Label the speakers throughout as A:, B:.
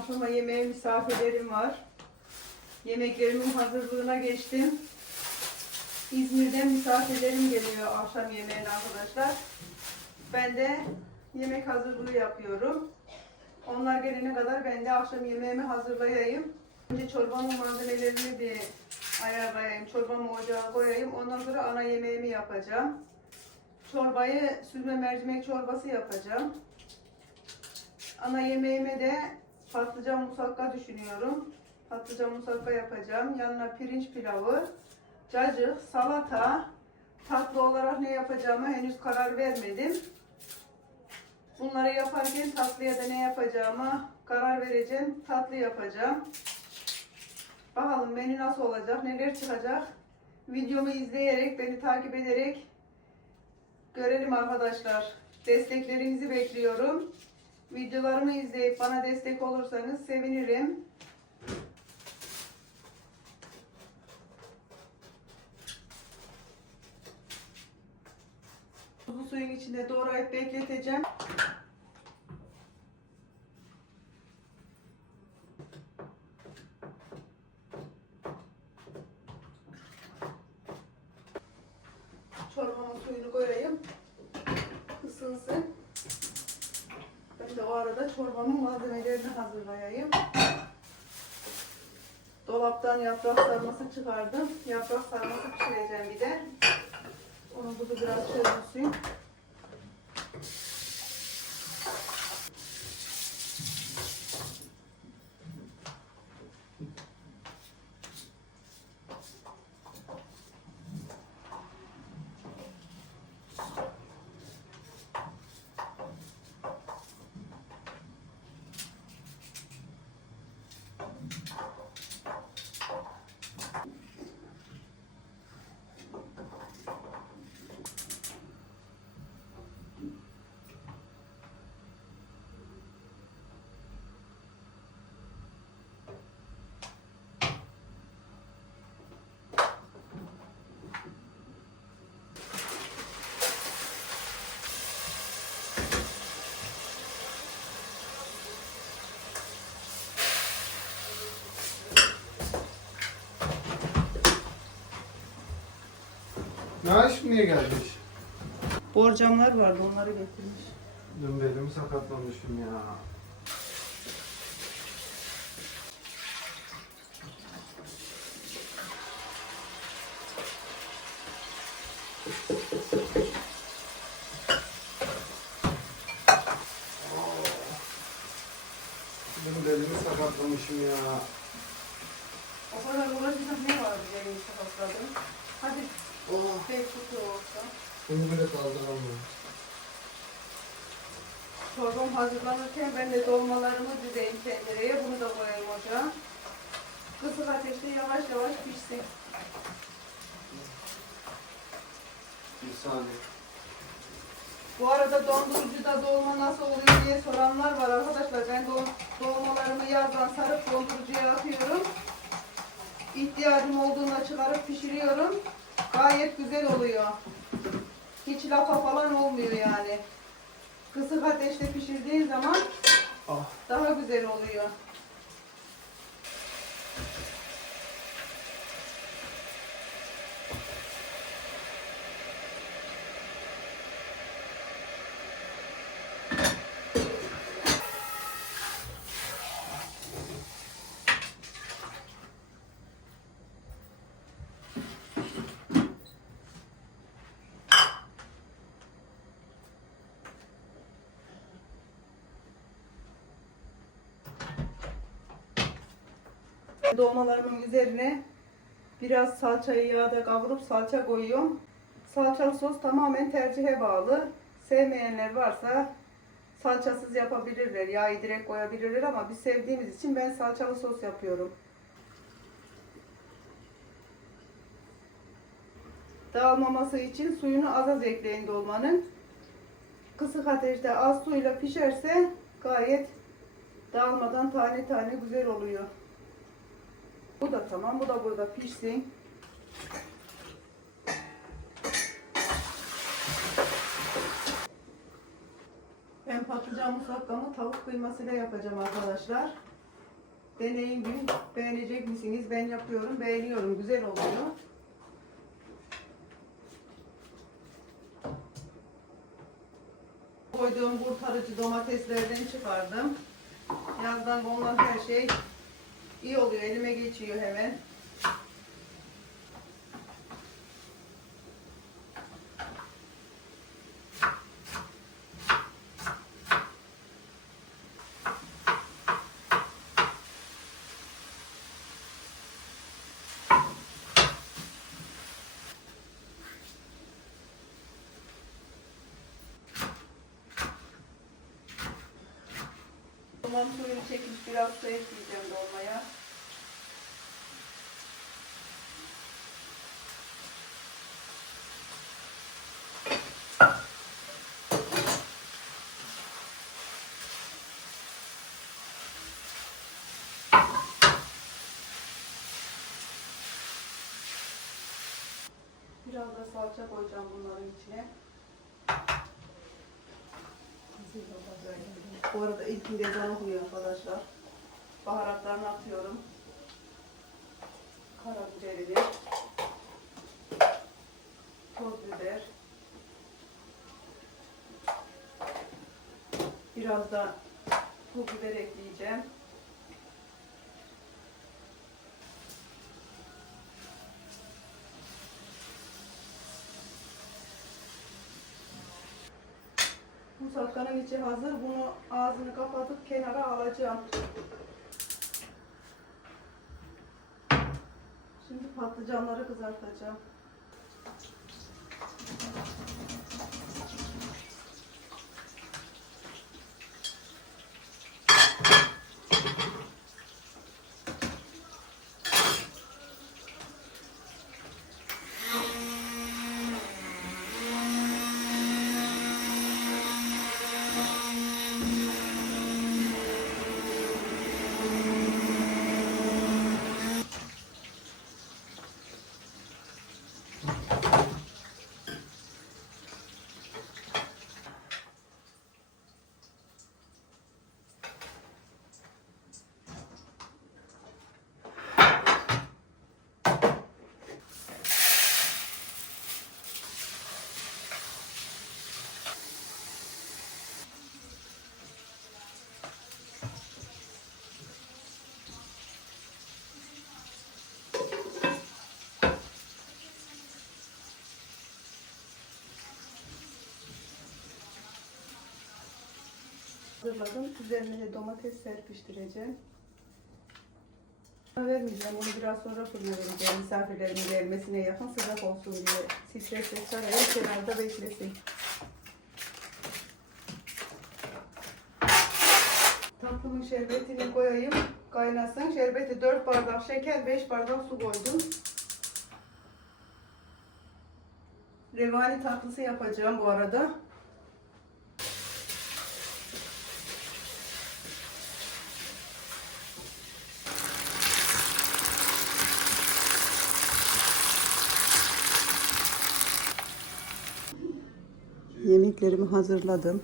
A: Akşama yemeğe misafirlerim var. Yemeklerimin hazırlığına geçtim. İzmir'den misafirlerim geliyor akşam yemeğine arkadaşlar. Ben de yemek hazırlığı yapıyorum. Onlar gelene kadar ben de akşam yemeğimi hazırlayayım. Önce çorbamın malzemelerini bir ayarlayayım. Çorbamı ocağa koyayım. Ondan sonra ana yemeğimi yapacağım. Çorbayı süzme mercimek çorbası yapacağım. Ana yemeğime de patlıcan musakka düşünüyorum. Patlıcan musakka yapacağım. Yanına pirinç pilavı, cacık, salata. Tatlı olarak ne yapacağımı henüz karar vermedim. Bunları yaparken tatlıya da ne yapacağıma karar vereceğim. Tatlı yapacağım. Bakalım menü nasıl olacak, neler çıkacak. Videomu izleyerek, beni takip ederek görelim arkadaşlar. Desteklerinizi bekliyorum. Videolarımı izleyip bana destek olursanız sevinirim. Tuzlu suyun içinde doğrayıp bekleteceğim. Çorbamın suyunu koyayım. Isınsın. Ben çorbamın malzemelerini hazırlayayım. Dolaptan yaprak sarması çıkardım. Yaprak sarması pişireceğim bir de. Onun buzu biraz çözülsün.
B: Ne aşk niye gelmiş?
A: Borcamlar vardı onları getirmiş.
B: Dün belimi sakatlamışım ya. Dün belimi sakatlamışım ya.
A: O kadar uğraşacak ne vardı benim sakatladım. Hadi
B: Oh,
A: kutu olsa.
B: bunu bile kaldıramıyorum.
A: Çorbam hazırlanırken ben de dolmalarımı düzeyim tencereye. Bunu da koyayım ocağa. Kısık ateşte yavaş yavaş pişsin.
B: Bir saniye.
A: Bu arada dondurucuda dolma nasıl oluyor diye soranlar var arkadaşlar. Ben do dolmalarımı yazdan sarıp dondurucuya atıyorum. İhtiyacım olduğunda çıkarıp pişiriyorum. Gayet güzel oluyor. Hiç lapa falan olmuyor yani. Kısık ateşte pişirdiğin zaman
B: Ah.
A: daha güzel oluyor. Dolmalarımın üzerine biraz salçayı yağda kavurup salça koyuyorum. Salçalı sos tamamen tercihe bağlı. Sevmeyenler varsa salçasız yapabilirler. Yağı direkt koyabilirler ama biz sevdiğimiz için ben salçalı sos yapıyorum. Dağılmaması için suyunu az az ekleyin dolmanın. Kısık ateşte az suyla pişerse gayet dağılmadan tane tane güzel oluyor. Bu da tamam. Bu da burada pişsin. Ben patlıcan musakkamı tavuk kıymasıyla yapacağım arkadaşlar. Deneyin bir. Beğenecek misiniz? Ben yapıyorum. Beğeniyorum. Güzel oluyor. Koyduğum kurtarıcı domateslerden çıkardım. Yazdan konulan her şey iyi oluyor. Elime geçiyor hemen. Limon suyunu çekip biraz su ekleyeceğim dolmaya. Biraz da salça koyacağım bunların içine. Bu arada ilkinde ezan okuyor arkadaşlar. Baharatlarını atıyorum. Karabiberini. Toz biber. Biraz da pul biber ekleyeceğim. Bu salçanın içi hazır. Bunu ağzını kapatıp kenara alacağım. Şimdi patlıcanları kızartacağım. Hazırladım. Üzerine de domates serpiştireceğim. Vermeyeceğim. Onu biraz sonra fırına vereceğim. Misafirlerimin gelmesine yakın sıcak olsun diye. Streçle sarayım. Kenarda beklesin. Tatlımın şerbetini koyayım. Kaynasın. Şerbeti 4 bardak şeker, 5 bardak su koydum. Revani tatlısı yapacağım bu arada. Yemeklerimi hazırladım.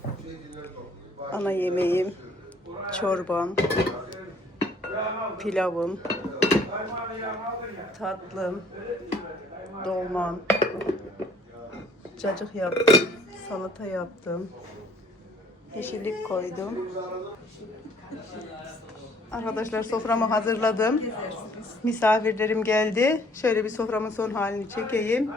A: Ana yemeğim, çorbam, pilavım, tatlım, dolmam, cacık yaptım, salata yaptım, yeşillik koydum. Arkadaşlar soframı hazırladım. Misafirlerim geldi. Şöyle bir soframın son halini çekeyim.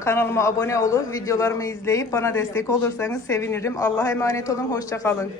A: Kanalıma abone olup videolarımı izleyip bana destek olursanız sevinirim. Allah'a emanet olun. Hoşça kalın.